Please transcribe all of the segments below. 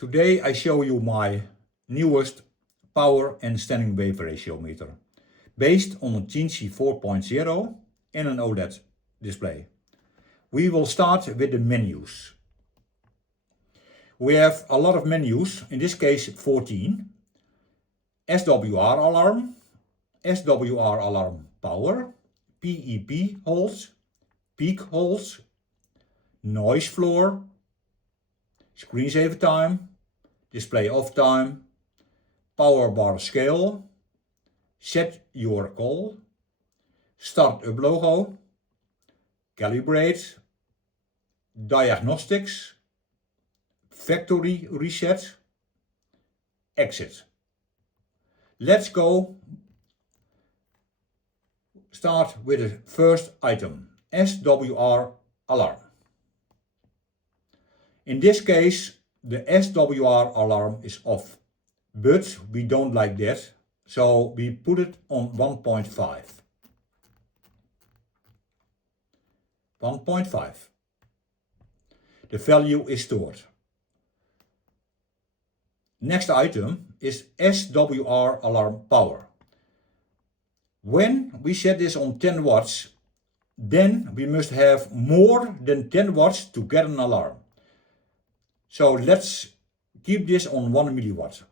Today I show you my newest power and standing wave ratio meter based on a Teensy 4.0 and an OLED display. We will start with the menus. We have a lot of menus, in this case 14. SWR alarm, SWR alarm power, PEP holes, peak holes, noise floor, screensaver time, display off time, power bar scale, set your call, start up logo, calibrate, diagnostics, factory reset, exit. Let's go start with the first item, SWR alarm. In this case, the SWR alarm is off, but we don't like that, so we put it on 1.5. 1.5. The value is stored. Next item is SWR alarm power. When we set this on 10 watts, then we must have more than 10 watts to get an alarm. So let's keep this on 1 milliwatt.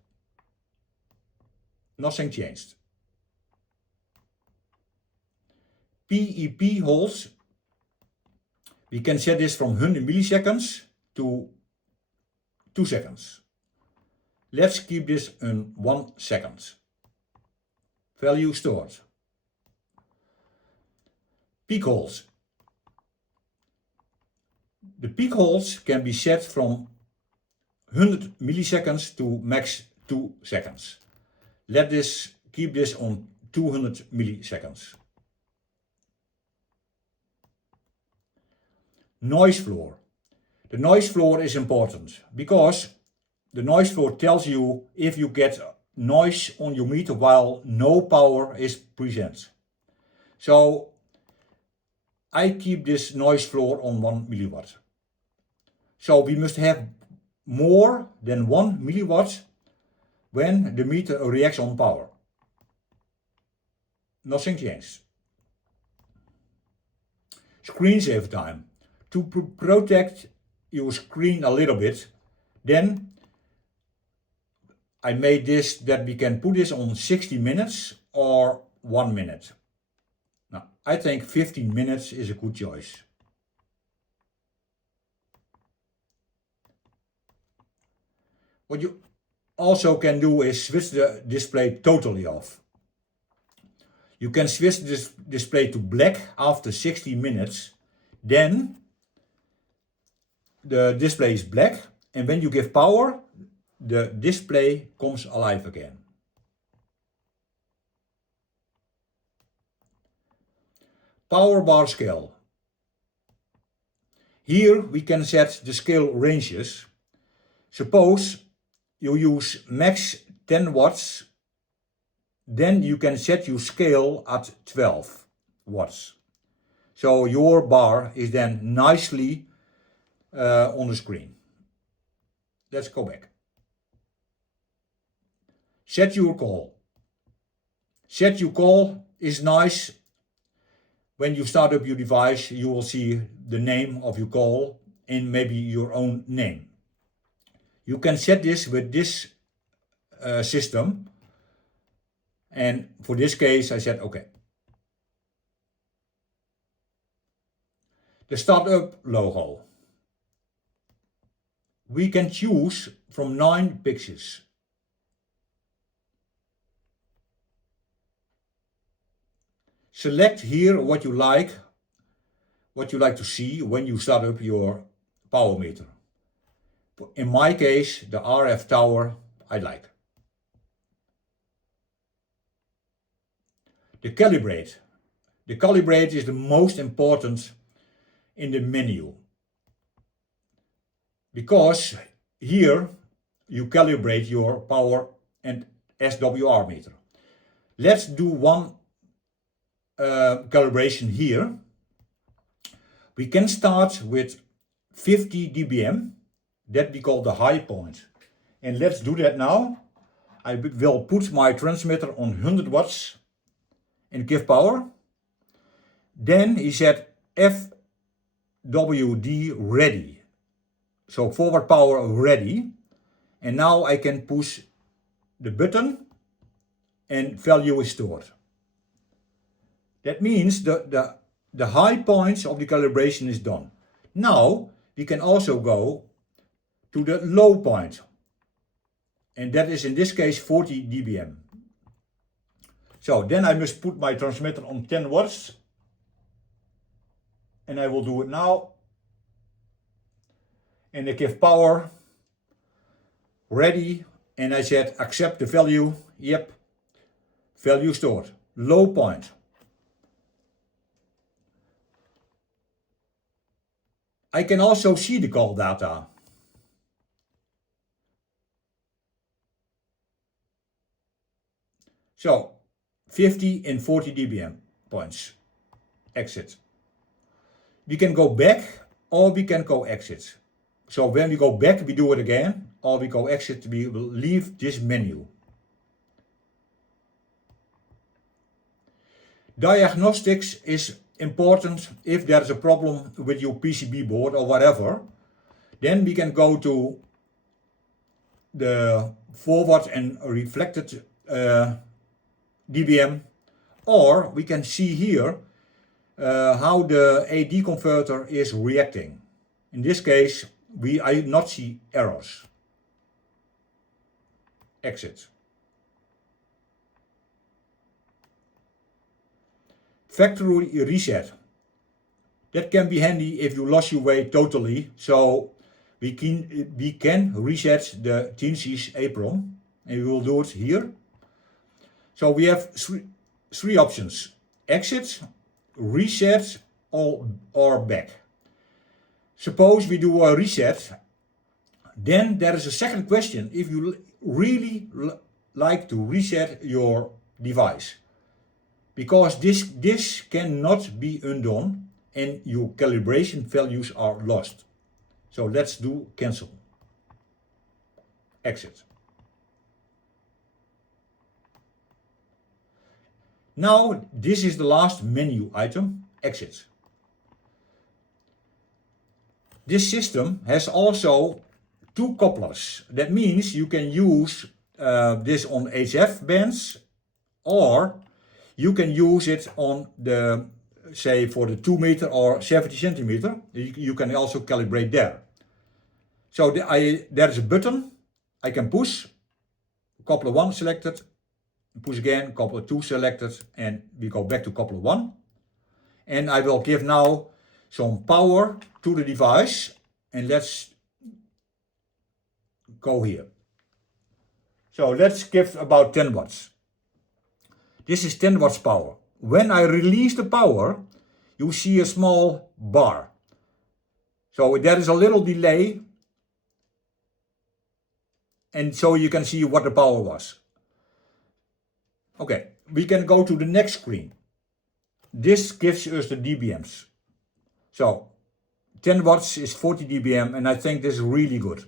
Nothing changed. PEP holes, we can set this from 100 milliseconds to 2 seconds. Let's keep this in 1 second. Value stored. Peak holes. The peak holes can be set from 100 milliseconds to max 2 seconds. Keep this on 200 milliseconds. Noise floor. The noise floor is important because the noise floor tells you if you get noise on your meter while no power is present. So I keep this noise floor on 1 milliwatt. So we must have more than 1 milliwatt when the meter reacts on power. Nothing changed. Screensaver time. To protect your screen a little bit, then I made this that we can put this on 60 minutes or 1 minute. Now, I think 15 minutes is a good choice. What you also can do is switch the display totally off. You can switch this display to black after 60 minutes. Then the display is black, and when you give power, the display comes alive again. Power bar scale. Here we can set the scale ranges. Suppose you use max 10 watts, then you can set your scale at 12 watts. So your bar is then nicely on the screen. Let's go back. Set your call. Set your call is nice. When you start up your device, you will see the name of your call and maybe your own name. You can set this with this system, and for this case I said okay. The startup logo. We can choose from 9 pixels. Select here what you like to see when you start up your power meter. In my case, the RF tower I like. The calibrate. The calibrate is the most important in the menu, because here you calibrate your power and SWR meter. Let's do one calibration here. We can start with 50 dBm, that we call the high point. And let's do that now. I will put my transmitter on 100 watts and give power. Then he said FWD ready. So forward power ready. And now I can push the button and value is stored. That means the high points of the calibration is done. Now we can also go to the low point. And that is in this case 40 dBm. So then I must put my transmitter on 10 watts. And I will do it now. And I give power. Ready. And I said accept the value. Yep. Value stored. Low point. I can also see the call data. So 50 and 40 dBm points. Exit. We can go back or we can go exit. So when we go back we do it again, or we go exit, we will leave this menu. Diagnostics is important if there is a problem with your PCB board or whatever. Then we can go to the forward and reflected dBm, or we can see here how the AD converter is reacting. In this case, I not see errors. Exit. Factory reset. That can be handy if you lost your way totally. So we can reset the Teensy apron, and we will do it here. So we have three options: exit, reset, or back. Suppose we do a reset, then there is a second question: if you really like to reset your device, because this cannot be undone and your calibration values are lost. So let's do cancel. Exit. Now this is the last menu item, exit. This system has also two couplers. That means you can use this on HF bands, or you can use it on the, say, for the 2 meter or 70 centimeter. You can also calibrate there. So there is a button I can push, coupler 1 selected, push again, coupler 2 selected, and we go back to coupler 1. And I will give now some power to the device, and let's go here. So let's give about 10 watts. This is 10 watts power. When I release the power, you see a small bar. So there is a little delay, and so you can see what the power was. Okay, we can go to the next screen. This gives us the dBms. So 10 watts is 40 dBm, and I think this is really good.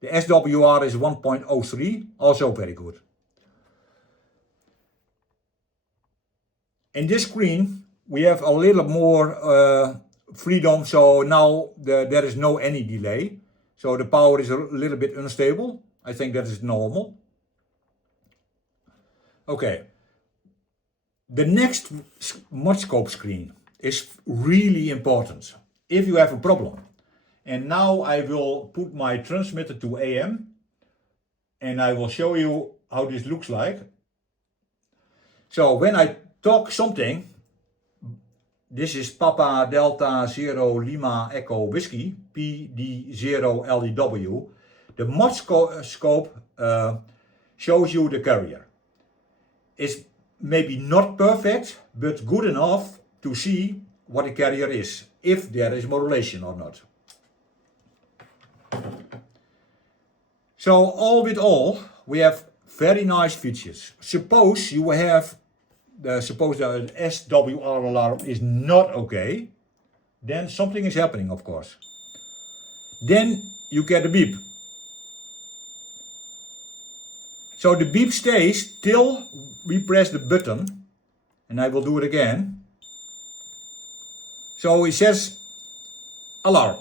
The SWR is 1.03, also very good. In this screen, we have a little more freedom, so now there is no any delay. So the power is a little bit unstable. I think that is normal. Okay. The next ModScope screen is really important if you have a problem. And now I will put my transmitter to AM, and I will show you how this looks like. So when I talk something, this is Papa Delta 0 Lima Echo Whiskey, PD0LEW. The ModScope shows you the carrier. It's maybe not perfect, but good enough to see what the carrier is, if there is modulation or not. So all with all, we have very nice features. Suppose you have suppose the SWR alarm is not okay, then something is happening, of course. Then you get a beep. So the beep stays till we press the button, and I will do it again. So it says alarm.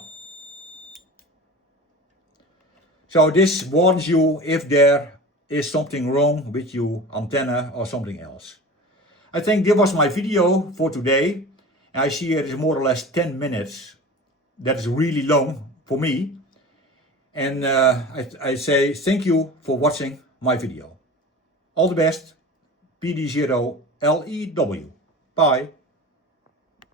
So this warns you if there is something wrong with your antenna or something else. I think this was my video for today. I see it is more or less 10 minutes. That is really long for me. And I say thank you for watching my video. All the best, PD0LEW. Bye.